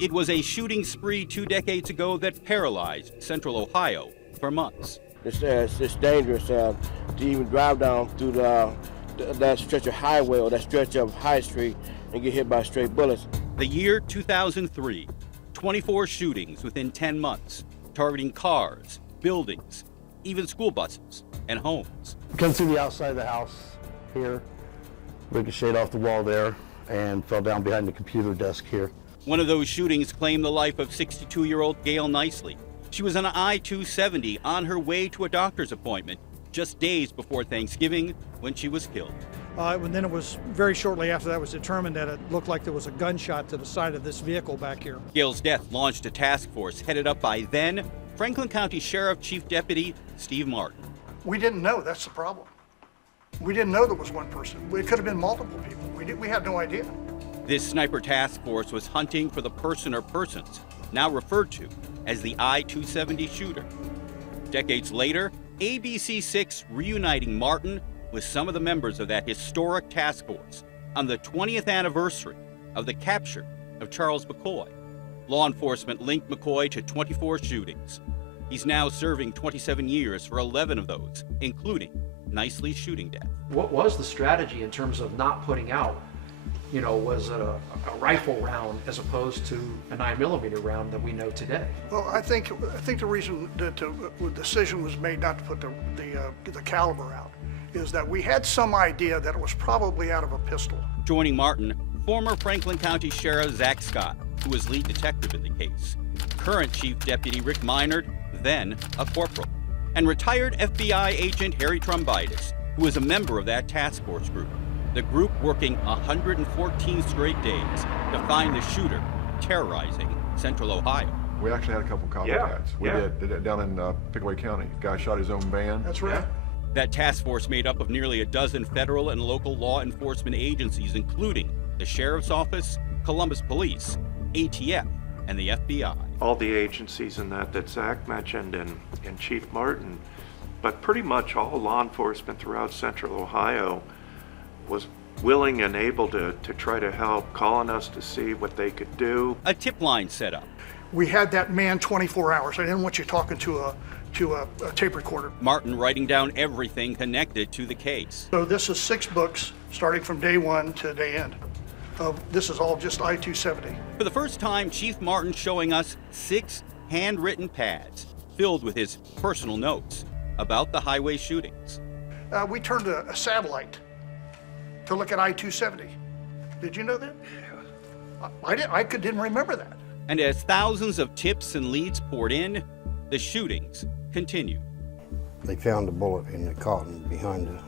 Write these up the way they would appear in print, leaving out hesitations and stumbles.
It was a shooting spree 2 decades ago that paralyzed Central Ohio for months. It's dangerous to even drive down through that stretch of highway or that stretch of High Street and get hit by stray bullets. The year 2003, 24 shootings within 10 months, targeting cars, buildings, even school buses and homes. Come through the outside of the house here, ricocheted off the wall there, and fell down behind the computer desk here. One of those shootings claimed the life of 62-year-old Gail Nicely. She was on I-270 on her way to a doctor's appointment just days before Thanksgiving when she was killed. And then it was very shortly after that was determined that it looked like there was a gunshot to the side of this vehicle back here. Gail's death launched a task force headed up by then Franklin County Sheriff Chief Deputy Steve Martin. We didn't know, that's the problem. We didn't know there was one person. It could have been multiple people. We had no idea. This sniper task force was hunting for the person or persons, now referred to as the I-270 shooter. Decades later, ABC6 reuniting Martin with some of the members of that historic task force on the 20th anniversary of the capture of Charles McCoy. Law enforcement linked McCoy to 24 shootings. He's now serving 27 years for 11 of those, including Nicely's shooting death. What was the strategy in terms of not putting out? Was it a rifle round as opposed to a 9mm round that we know today? Well, I think the reason that the decision was made not to put the caliber out is that we had some idea that it was probably out of a pistol. Joining Martin, former Franklin County Sheriff Zach Scott, who was lead detective in the case, current Chief Deputy Rick Minard, then a corporal, and retired FBI agent Harry Trumbitis, who was a member of that task force group. The group working 114 straight days to find the shooter terrorizing Central Ohio. We actually had a couple copycats. We did it down in Pickaway County. Guy shot his own van. That's right. That task force made up of nearly a dozen federal and local law enforcement agencies, including the Sheriff's Office, Columbus Police, ATF, and the FBI. All the agencies in that Zach mentioned and Chief Martin, but pretty much all law enforcement throughout Central Ohio was willing and able to try to help, calling us to see what they could do. A tip line set up. We had that man 24 hours. I didn't want you talking to a tape recorder. Martin writing down everything connected to the case. So this is 6 books starting from day one to day end. This is all just I-270. For the first time, Chief Martin showing us 6 handwritten pads filled with his personal notes about the highway shootings. We turned a satellite to look at I-270. Did you know that? I didn't remember that. And as thousands of tips and leads poured in, the shootings continued. They found a bullet in the cotton behind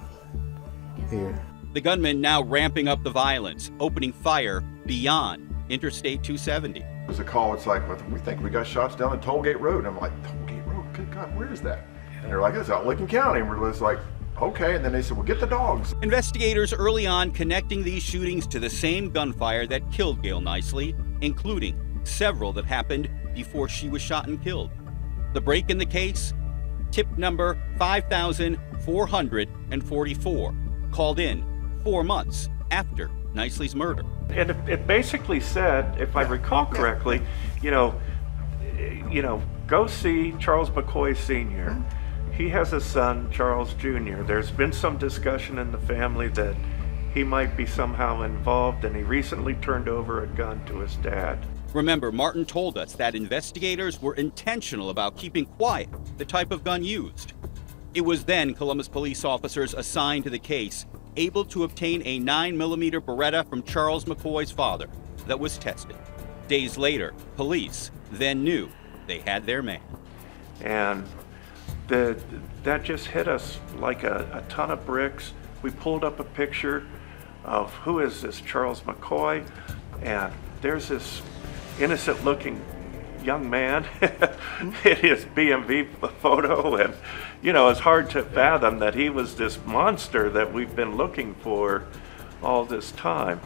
the ear. The gunmen now ramping up the violence, opening fire beyond Interstate 270. There's a call, it's like, we think we got shots down in Tollgate Road. And I'm like, Tollgate Road? Good God, where is that? And they're like, it's out in Lincoln County. And we're just like, okay. And then they said, well, get the dogs. Investigators early on connecting these shootings to the same gunfire that killed Gail Nicely, including several that happened before she was shot and killed. The break in the case, tip number 5,444, called in 4 months after Nicely's murder. And it basically said, if I recall correctly, go see Charles McCoy Sr. He has a son, Charles Jr. There's been some discussion in the family that he might be somehow involved, and he recently turned over a gun to his dad. Remember, Martin told us that investigators were intentional about keeping quiet the type of gun used. It was then Columbus police officers assigned to the case able to obtain a 9mm Beretta from Charles McCoy's father that was tested. Days later, police then knew they had their man. And that just hit us like a ton of bricks. We pulled up a picture of who is this Charles McCoy, and there's this innocent looking young man in his BMV photo, and it's hard to fathom that he was this monster that we've been looking for all this time.